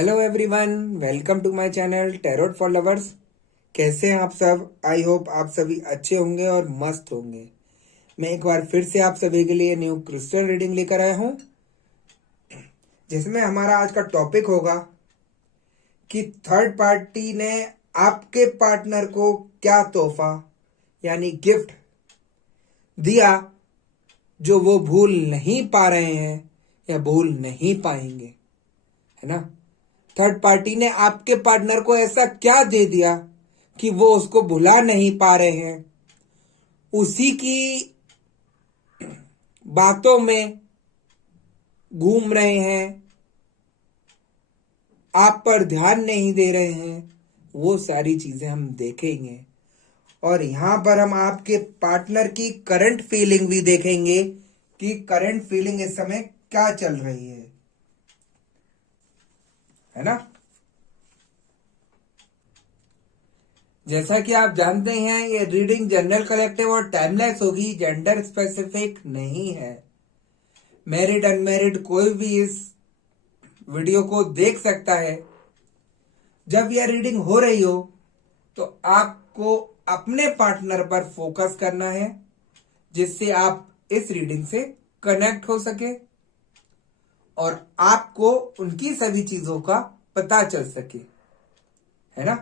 Hello everyone, welcome to my channel tarot for lovers. कैसे हैं आप सब? आई होप आप सभी अच्छे होंगे और मस्त होंगे। मैं एक बार फिर से आप सभी के लिए न्यू क्रिस्टल रीडिंग लेकर आया हूं, जिसमें हमारा आज का टॉपिक होगा कि थर्ड पार्टी ने आपके पार्टनर को क्या तोहफा यानी गिफ्ट दिया जो वो भूल नहीं पा रहे हैं या भूल नहीं पाएंगे, है ना। थर्ड पार्टी ने आपके पार्टनर को ऐसा क्या दे दिया कि वो उसको भुला नहीं पा रहे हैं, उसी की बातों में घूम रहे हैं, आप पर ध्यान नहीं दे रहे हैं। वो सारी चीजें हम देखेंगे और यहां पर हम आपके पार्टनर की करंट फीलिंग भी देखेंगे कि करंट फीलिंग इस समय क्या चल रही है ना। जैसा कि आप जानते हैं, ये रीडिंग जनरल कलेक्टिव और टाइमलेस होगी, जेंडर स्पेसिफिक नहीं है। मैरिड अनमैरिड कोई भी इस वीडियो को देख सकता है। जब यह रीडिंग हो रही हो तो आपको अपने पार्टनर पर फोकस करना है, जिससे आप इस रीडिंग से कनेक्ट हो सके और आपको उनकी सभी चीजों का पता चल सके, है ना।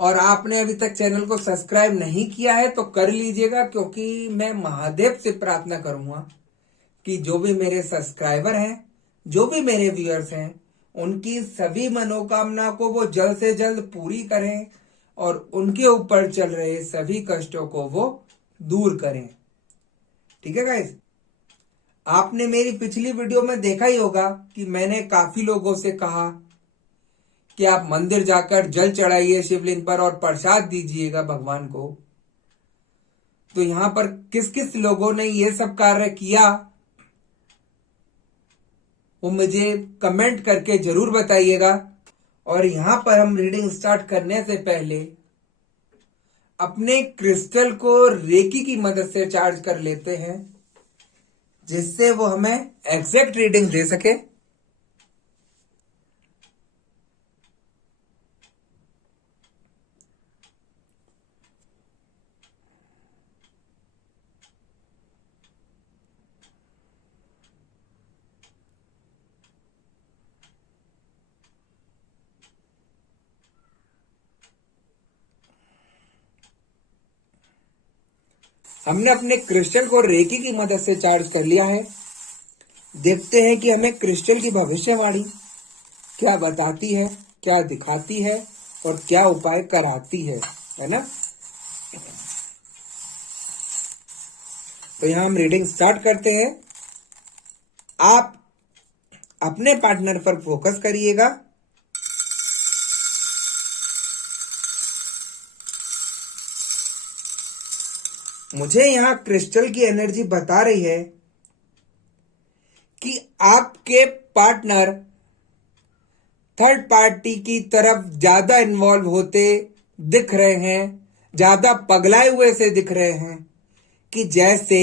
और आपने अभी तक चैनल को सब्सक्राइब नहीं किया है तो कर लीजिएगा, क्योंकि मैं महादेव से प्रार्थना करूंगा कि जो भी मेरे सब्सक्राइबर हैं, जो भी मेरे व्यूअर्स हैं, उनकी सभी मनोकामना को वो जल्द से जल्द पूरी करें और उनके ऊपर चल रहे सभी कष्टों को वो दूर करें। ठीक है गाइस, आपने मेरी पिछली वीडियो में देखा ही होगा कि मैंने काफी लोगों से कहा कि आप मंदिर जाकर जल चढ़ाइए शिवलिंग पर और प्रसाद दीजिएगा भगवान को। तो यहां पर किस किस लोगों ने ये सब कार्य किया वो मुझे कमेंट करके जरूर बताइएगा। और यहां पर हम रीडिंग स्टार्ट करने से पहले अपने क्रिस्टल को रेकी की मदद से चार्ज कर लेते हैं, जिससे वो हमें एग्जैक्ट रीडिंग दे सके। हमने अपने क्रिस्टल को रेकी की मदद से चार्ज कर लिया है। देखते हैं कि हमें क्रिस्टल की भविष्यवाणी क्या बताती है, क्या दिखाती है और क्या उपाय कराती है ना। तो यहां हम रीडिंग स्टार्ट करते हैं। आप अपने पार्टनर पर फोकस करिएगा। मुझे यहां क्रिस्टल की एनर्जी बता रही है कि आपके पार्टनर थर्ड पार्टी की तरफ ज्यादा इन्वॉल्व होते दिख रहे हैं, ज्यादा पगलाए हुए से दिख रहे हैं, कि जैसे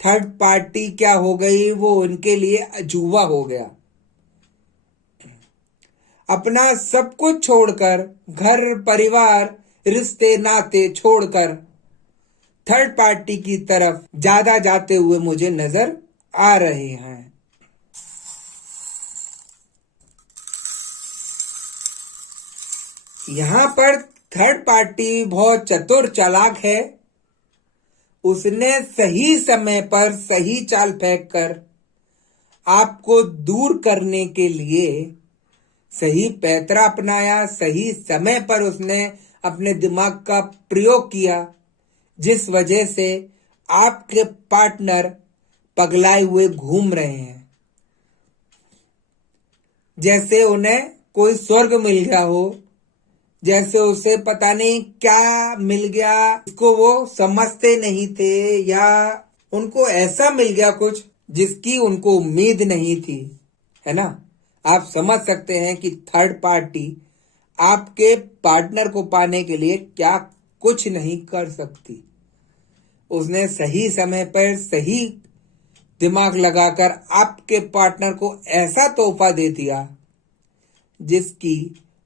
थर्ड पार्टी क्या हो गई, वो उनके लिए अजूबा हो गया। अपना सब कुछ छोड़कर, घर परिवार रिश्ते नाते छोड़कर थर्ड पार्टी की तरफ ज्यादा जाते हुए मुझे नजर आ रहे हैं। यहां पर थर्ड पार्टी बहुत चतुर चालाक है। उसने सही समय पर सही चाल फेंक कर आपको दूर करने के लिए सही पैतरा अपनाया, सही समय पर उसने अपने दिमाग का प्रयोग किया, जिस वजह से आपके पार्टनर पगलाए हुए घूम रहे हैं। जैसे उन्हें कोई स्वर्ग मिल गया हो, जैसे उसे पता नहीं क्या मिल गया, इसको वो समझते नहीं थे, या उनको ऐसा मिल गया कुछ जिसकी उनको उम्मीद नहीं थी, है ना। आप समझ सकते हैं कि थर्ड पार्टी आपके पार्टनर को पाने के लिए क्या कुछ नहीं कर सकती। उसने सही समय पर सही दिमाग लगाकर आपके पार्टनर को ऐसा तोहफा दे दिया जिसकी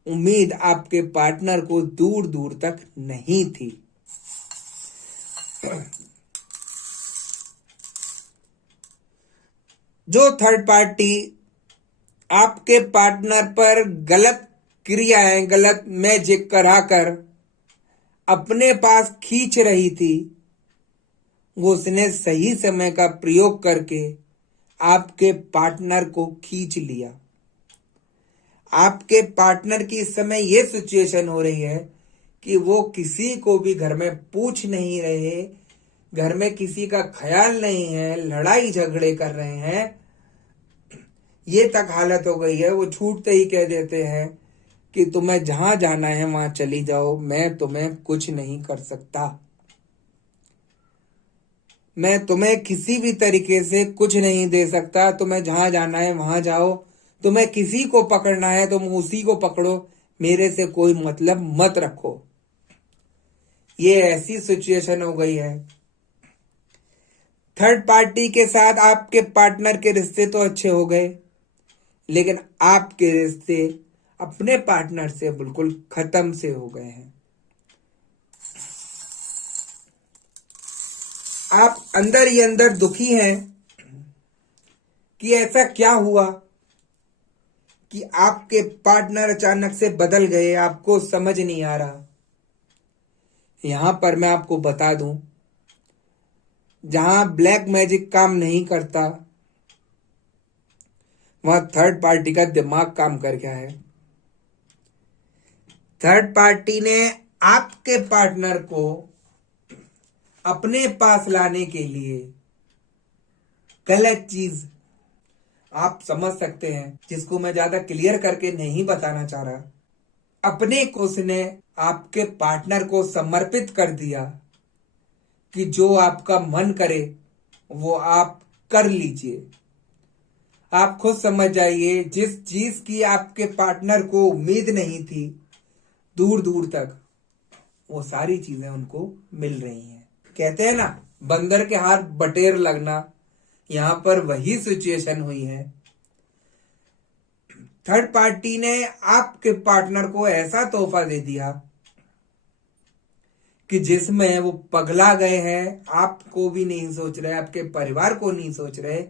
उम्मीद आपके पार्टनर को दूर दूर तक नहीं थी। जो थर्ड पार्टी आपके पार्टनर पर गलत क्रियाएं, गलत मैजिक कराकर अपने पास खींच रही थी, वो उसने सही समय का प्रयोग करके आपके पार्टनर को खींच लिया। आपके पार्टनर की इस समय ये सिचुएशन हो रही है कि वो किसी को भी घर में पूछ नहीं रहे, घर में किसी का ख्याल नहीं है, लड़ाई झगड़े कर रहे हैं, ये तक हालत हो गई है। वो छूटते ही कह देते हैं कि तुम्हें जहां जाना है वहां चली जाओ, मैं तुम्हें कुछ नहीं कर सकता, मैं तुम्हें किसी भी तरीके से कुछ नहीं दे सकता, तुम्हें जहां जाना है वहां जाओ, तुम्हें किसी को पकड़ना है तुम उसी को पकड़ो, मेरे से कोई मतलब मत रखो। ये ऐसी सिचुएशन हो गई है। थर्ड पार्टी के साथ आपके पार्टनर के रिश्ते तो अच्छे हो गए, लेकिन आपके रिश्ते अपने पार्टनर से बिल्कुल खत्म से हो गए हैं। आप अंदर ही अंदर दुखी हैं कि ऐसा क्या हुआ कि आपके पार्टनर अचानक से बदल गए, आपको समझ नहीं आ रहा। यहां पर मैं आपको बता दूं, जहां ब्लैक मैजिक काम नहीं करता वहां थर्ड पार्टी का दिमाग काम कर गया है। थर्ड पार्टी ने आपके पार्टनर को अपने पास लाने के लिए गलत चीज, आप समझ सकते हैं, जिसको मैं ज्यादा क्लियर करके नहीं बताना चाह रहा, अपने को उसने आपके पार्टनर को समर्पित कर दिया कि जो आपका मन करे वो आप कर लीजिए। आप खुद समझ जाइए, जिस चीज की आपके पार्टनर को उम्मीद नहीं थी दूर दूर तक, वो सारी चीजें उनको मिल रही हैं। कहते हैं ना, बंदर के हाथ बटेर लगना, यहां पर वही सिचुएशन हुई है। थर्ड पार्टी ने आपके पार्टनर को ऐसा तोहफा दे दिया कि जिसमें वो पगला गए हैं, आपको भी नहीं सोच रहे, आपके परिवार को नहीं सोच रहे,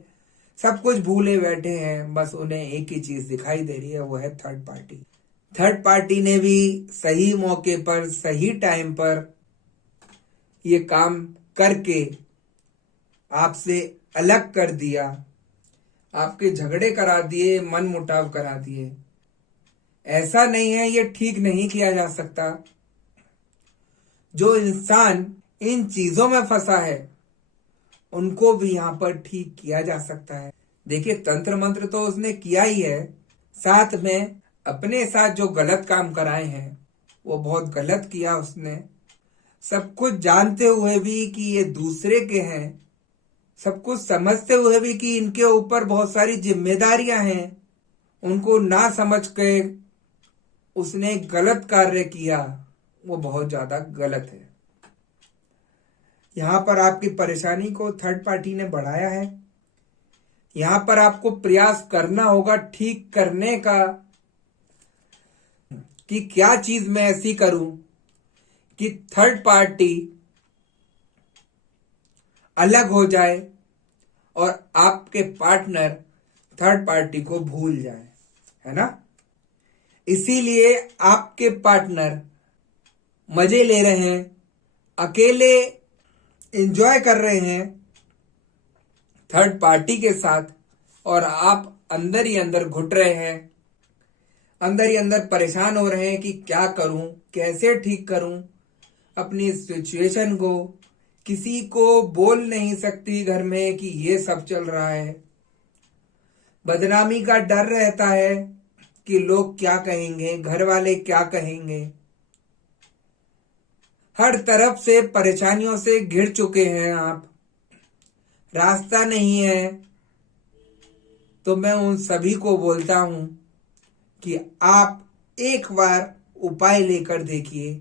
सब कुछ भूले बैठे हैं। बस उन्हें एक ही चीज दिखाई दे रही है, वो है थर्ड पार्टी। थर्ड पार्टी ने भी सही मौके पर, सही टाइम पर ये काम करके आपसे अलग कर दिया, आपके झगड़े करा दिए, मन मुटाव करा दिए। ऐसा नहीं है, ये ठीक नहीं किया जा सकता। जो इंसान इन चीजों में फंसा है उनको भी यहां पर ठीक किया जा सकता है। देखिए, तंत्र मंत्र तो उसने किया ही है, साथ में अपने साथ जो गलत काम कराए हैं वो बहुत गलत किया उसने। सब कुछ जानते हुए भी कि ये दूसरे के हैं, सब कुछ समझते हुए भी कि इनके ऊपर बहुत सारी जिम्मेदारियां हैं, उनको ना समझ के उसने गलत कार्य किया, वो बहुत ज्यादा गलत है। यहां पर आपकी परेशानी को थर्ड पार्टी ने बढ़ाया है। यहां पर आपको प्रयास करना होगा ठीक करने का, कि क्या चीज मैं ऐसी करूं कि थर्ड पार्टी अलग हो जाए और आपके पार्टनर थर्ड पार्टी को भूल जाए, है ना। इसीलिए आपके पार्टनर मजे ले रहे हैं, अकेले एंजॉय कर रहे हैं थर्ड पार्टी के साथ, और आप अंदर ही अंदर घुट रहे हैं, अंदर ही अंदर परेशान हो रहे हैं कि क्या करूं, कैसे ठीक करूं अपनी सिचुएशन को। किसी को बोल नहीं सकती घर में कि ये सब चल रहा है। बदनामी का डर रहता है कि लोग क्या कहेंगे, घर वाले क्या कहेंगे। हर तरफ से परेशानियों से घिर चुके हैं आप, रास्ता नहीं है। तो मैं उन सभी को बोलता हूं कि आप एक बार उपाय लेकर देखिए,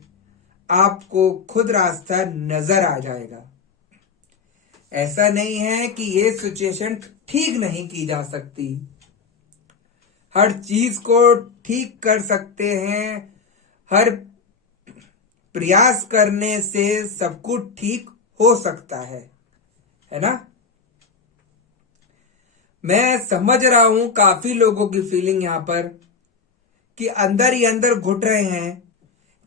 आपको खुद रास्ता नजर आ जाएगा। ऐसा नहीं है कि ये सिचुएशन ठीक नहीं की जा सकती। हर चीज को ठीक कर सकते हैं। हर प्रयास करने से सब कुछ ठीक हो सकता है ना। मैं समझ रहा हूं काफी लोगों की फीलिंग यहां पर कि अंदर ही अंदर घुट रहे हैं,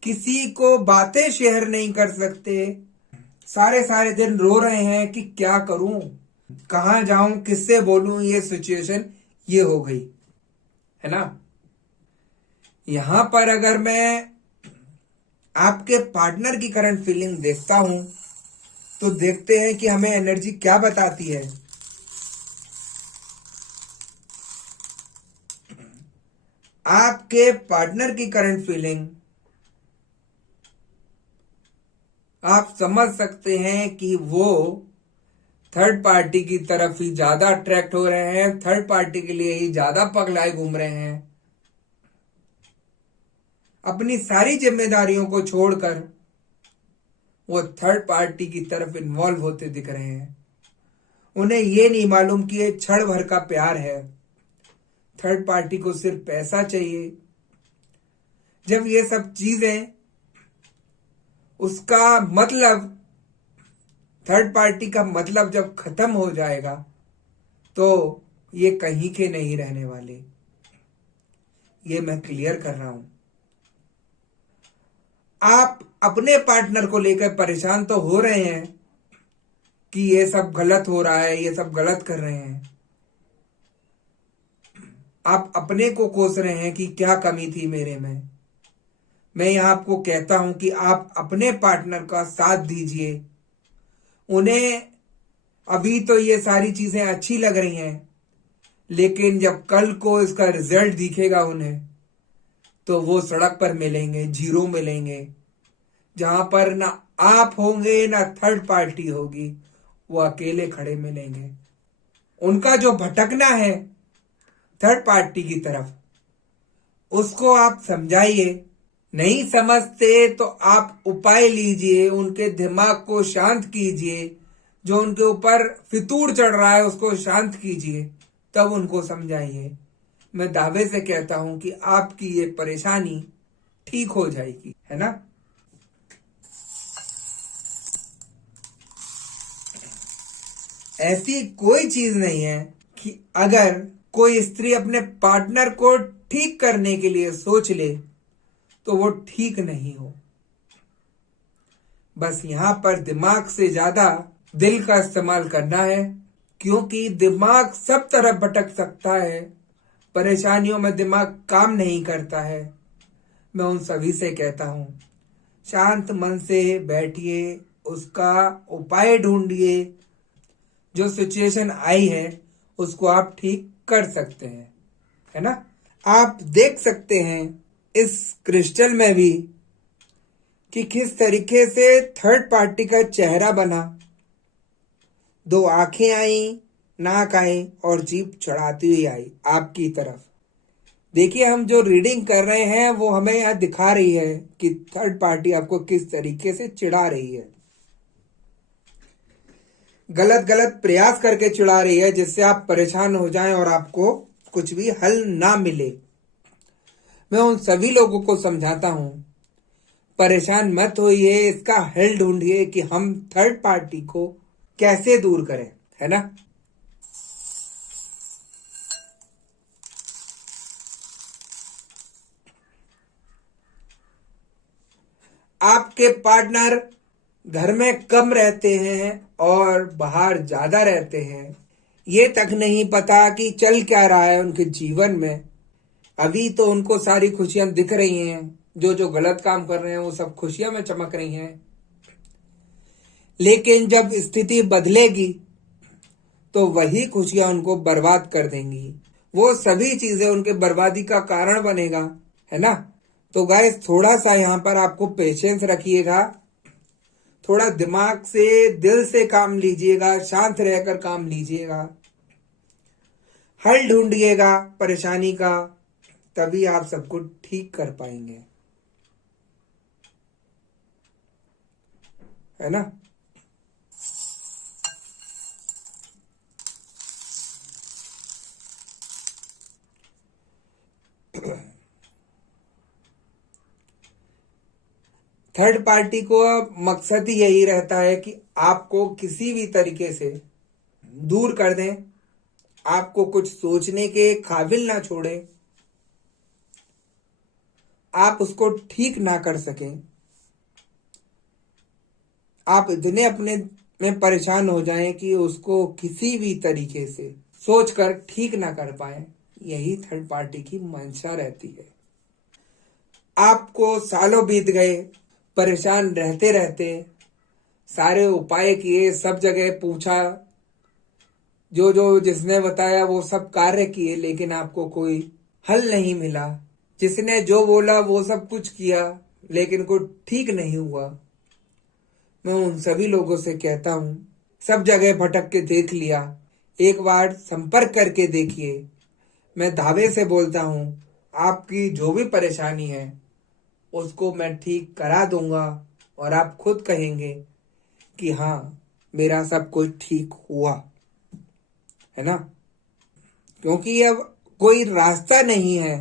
किसी को बातें शेयर नहीं कर सकते, सारे सारे दिन रो रहे हैं कि क्या करूं, कहां जाऊं, किससे बोलूं, ये सिचुएशन ये हो गई है ना। यहां पर अगर मैं आपके पार्टनर की करंट फीलिंग देखता हूं तो देखते हैं कि हमें एनर्जी क्या बताती है। आपके पार्टनर की करंट फीलिंग आप समझ सकते हैं कि वो थर्ड पार्टी की तरफ ही ज्यादा अट्रैक्ट हो रहे हैं, थर्ड पार्टी के लिए ही ज्यादा पगलाए घूम रहे हैं। अपनी सारी जिम्मेदारियों को छोड़कर वो थर्ड पार्टी की तरफ इन्वॉल्व होते दिख रहे हैं। उन्हें ये नहीं मालूम कि ये क्षण भर का प्यार है, थर्ड पार्टी को सिर्फ पैसा चाहिए। जब ये सब चीजें, उसका मतलब, थर्ड पार्टी का मतलब जब खत्म हो जाएगा तो ये कहीं के नहीं रहने वाले। ये मैं क्लियर कर रहा हूं। आप अपने पार्टनर को लेकर परेशान तो हो रहे हैं कि ये सब गलत हो रहा है, ये सब गलत कर रहे हैं। आप अपने को कोस रहे हैं कि क्या कमी थी मेरे में। मैं यहां आपको कहता हूं कि आप अपने पार्टनर का साथ दीजिए। उन्हें अभी तो ये सारी चीजें अच्छी लग रही हैं, लेकिन जब कल को इसका रिजल्ट दिखेगा उन्हें, तो वो सड़क पर मिलेंगे, जीरो मिलेंगे, जहां पर ना आप होंगे ना थर्ड पार्टी होगी, वो अकेले खड़े मिलेंगे। उनका जो भटकना है थर्ड पार्टी की तरफ, उसको आप समझाइए। नहीं समझते तो आप उपाय लीजिए, उनके दिमाग को शांत कीजिए, जो उनके ऊपर फितूर चढ़ रहा है उसको शांत कीजिए, तब उनको समझाइए। मैं दावे से कहता हूं कि आपकी ये परेशानी ठीक हो जाएगी, है ना। ऐसी कोई चीज नहीं है कि अगर कोई स्त्री अपने पार्टनर को ठीक करने के लिए सोच ले तो वो ठीक नहीं हो। बस यहां पर दिमाग से ज्यादा दिल का इस्तेमाल करना है, क्योंकि दिमाग सब तरफ भटक सकता है। परेशानियों में दिमाग काम नहीं करता है। मैं उन सभी से कहता हूं, शांत मन से बैठिए, उसका उपाय ढूंढिए। जो सिचुएशन आई है उसको आप ठीक कर सकते हैं, है ना। आप देख सकते हैं इस क्रिस्टल में भी कि किस तरीके से थर्ड पार्टी का चेहरा बना। दो आंखें आई, नाक आई और जीभ चढ़ाती हुई आई आपकी तरफ। देखिए, हम जो रीडिंग कर रहे हैं वो हमें यहां दिखा रही है कि थर्ड पार्टी आपको किस तरीके से चिढ़ा रही है, गलत गलत प्रयास करके चिढ़ा रही है, जिससे आप परेशान हो जाएं और आपको कुछ भी हल ना मिले। मैं उन सभी लोगों को समझाता हूं, परेशान मत होइए, इसका हल ढूंढिए कि हम थर्ड पार्टी को कैसे दूर करें, है ना। आपके पार्टनर घर में कम रहते हैं और बाहर ज्यादा रहते हैं। ये तक नहीं पता कि चल क्या रहा है उनके जीवन में। अभी तो उनको सारी खुशियां दिख रही हैं, जो जो गलत काम कर रहे हैं वो सब खुशियां में चमक रही हैं। लेकिन जब स्थिति बदलेगी तो वही खुशियां उनको बर्बाद कर देंगी। वो सभी चीजें उनके बर्बादी का कारण बनेगा, है ना। तो गाइस, थोड़ा सा यहाँ पर आपको पेशेंस रखिएगा, थोड़ा दिमाग से, दिल से काम लीजिएगा, शांत रहकर काम लीजिएगा, हल ढूंढिएगा परेशानी का, तभी आप सब कुछ ठीक कर पाएंगे, है ना। थर्ड पार्टी को मकसद ही यही रहता है कि आपको किसी भी तरीके से दूर कर दें, आपको कुछ सोचने के काबिल ना छोड़े, आप उसको ठीक ना कर सकें, आप इतने अपने में परेशान हो जाएं कि उसको किसी भी तरीके से सोचकर ठीक ना कर पाए। यही थर्ड पार्टी की मंशा रहती है। आपको सालों बीत गए, परेशान रहते रहते सारे उपाय किए, सब जगह पूछा, जो जो जिसने बताया वो सब कार्य किए, लेकिन आपको कोई हल नहीं मिला। जिसने जो बोला वो सब कुछ किया, लेकिन कोई ठीक नहीं हुआ। मैं उन सभी लोगों से कहता हूं, सब जगह भटक के देख लिया, एक बार संपर्क करके देखिए। मैं दावे से बोलता हूं, आपकी जो भी परेशानी है उसको मैं ठीक करा दूंगा और आप खुद कहेंगे कि हाँ, मेरा सब कुछ ठीक हुआ, है ना। क्योंकि अब कोई रास्ता नहीं है।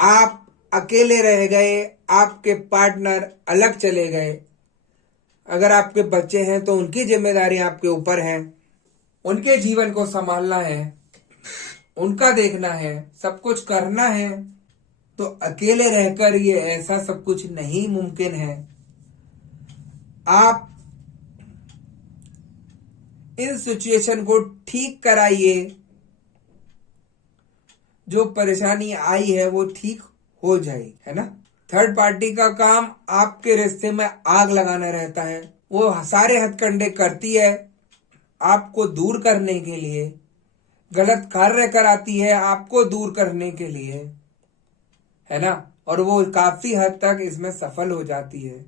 आप अकेले रह गए, आपके पार्टनर अलग चले गए। अगर आपके बच्चे हैं तो उनकी जिम्मेदारी आपके ऊपर है, उनके जीवन को संभालना है, उनका देखना है, सब कुछ करना है। तो अकेले रहकर ये ऐसा सब कुछ नहीं मुमकिन है। आप इन सिचुएशन को ठीक कराइए, जो परेशानी आई है वो ठीक हो जाएगी, है ना। थर्ड पार्टी का काम आपके रिश्ते में आग लगाना रहता है। वो सारे हथकंडे करती है आपको दूर करने के लिए, गलत कार्य कराती है आपको दूर करने के लिए, है ना। और वो काफी हद तक इसमें सफल हो जाती है,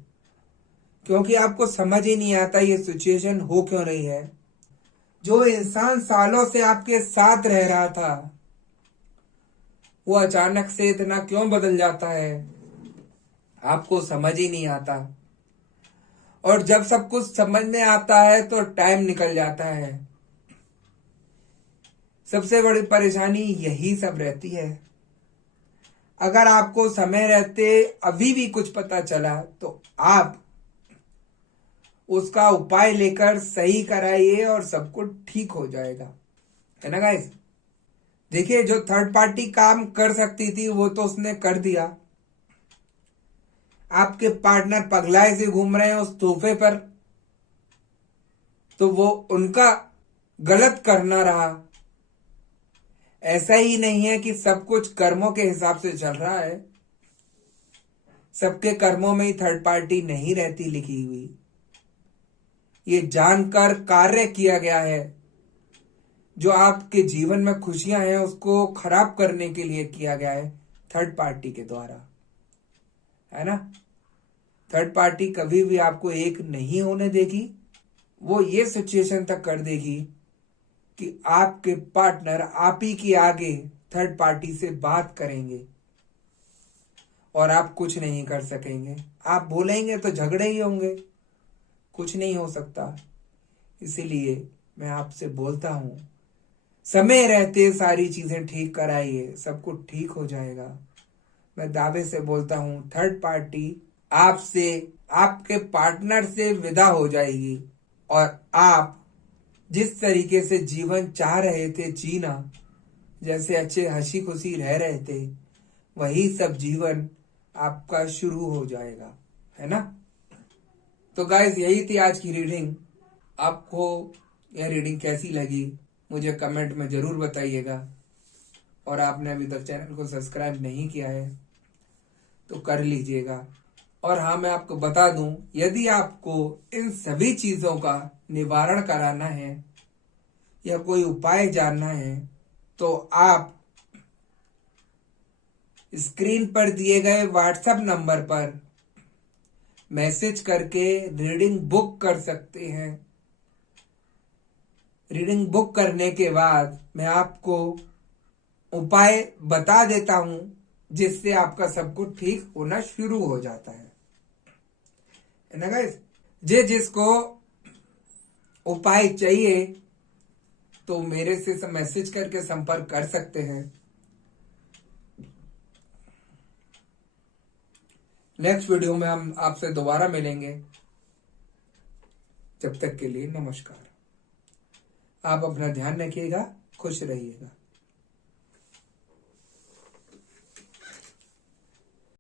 क्योंकि आपको समझ ही नहीं आता ये सिचुएशन हो क्यों रही है। जो इंसान सालों से आपके साथ रह रहा था वो अचानक से इतना क्यों बदल जाता है, आपको समझ ही नहीं आता। और जब सब कुछ समझ में आता है तो टाइम निकल जाता है। सबसे बड़ी परेशानी यही सब रहती है। अगर आपको समय रहते अभी भी कुछ पता चला तो आप उसका उपाय लेकर सही कराइए और सब कुछ ठीक हो जाएगा, है ना गाइस। देखिए, जो थर्ड पार्टी काम कर सकती थी वो तो उसने कर दिया। आपके पार्टनर पगलाए से घूम रहे हैं उस तोहफे पर, तो वो उनका गलत करना रहा। ऐसा ही नहीं है कि सब कुछ कर्मों के हिसाब से चल रहा है। सबके कर्मों में ही थर्ड पार्टी नहीं रहती लिखी हुई। ये जानकर कार्य किया गया है, जो आपके जीवन में खुशियां हैं उसको खराब करने के लिए किया गया है थर्ड पार्टी के द्वारा, है ना। थर्ड पार्टी कभी भी आपको एक नहीं होने देगी। वो ये सिचुएशन तक कर देगी कि आपके पार्टनर आप ही के आगे थर्ड पार्टी से बात करेंगे और आप कुछ नहीं कर सकेंगे। आप बोलेंगे तो झगड़े ही होंगे, कुछ नहीं हो सकता। इसीलिए मैं आपसे बोलता हूं, समय रहते सारी चीजें ठीक कराइए, सब कुछ ठीक हो जाएगा। मैं दावे से बोलता हूं, थर्ड पार्टी आपसे, आपके पार्टनर से विदा हो जाएगी और आप जिस तरीके से जीवन चाह रहे थे जीना, जैसे अच्छे हंसी खुशी रह रहे थे, वही सब जीवन आपका शुरू हो जाएगा, है ना। तो गाइस, यही थी आज की रीडिंग। आपको यह रीडिंग कैसी लगी मुझे कमेंट में जरूर बताइएगा। और आपने अभी तक चैनल को सब्सक्राइब नहीं किया है तो कर लीजिएगा। और हाँ, मैं आपको बता दूं, यदि आपको इन सभी चीजों का निवारण कराना है या कोई उपाय जानना है तो आप स्क्रीन पर दिए गए व्हाट्सएप नंबर पर मैसेज करके रीडिंग बुक कर सकते हैं। रीडिंग बुक करने के बाद मैं आपको उपाय बता देता हूं, जिससे आपका सब कुछ ठीक होना शुरू हो जाता है ना गाइस। जिसको उपाय चाहिए तो मेरे से मैसेज करके संपर्क कर सकते हैं। नेक्स्ट वीडियो में हम आपसे दोबारा मिलेंगे। जब तक के लिए नमस्कार। आप अपना ध्यान रखिएगा, खुश रहिएगा।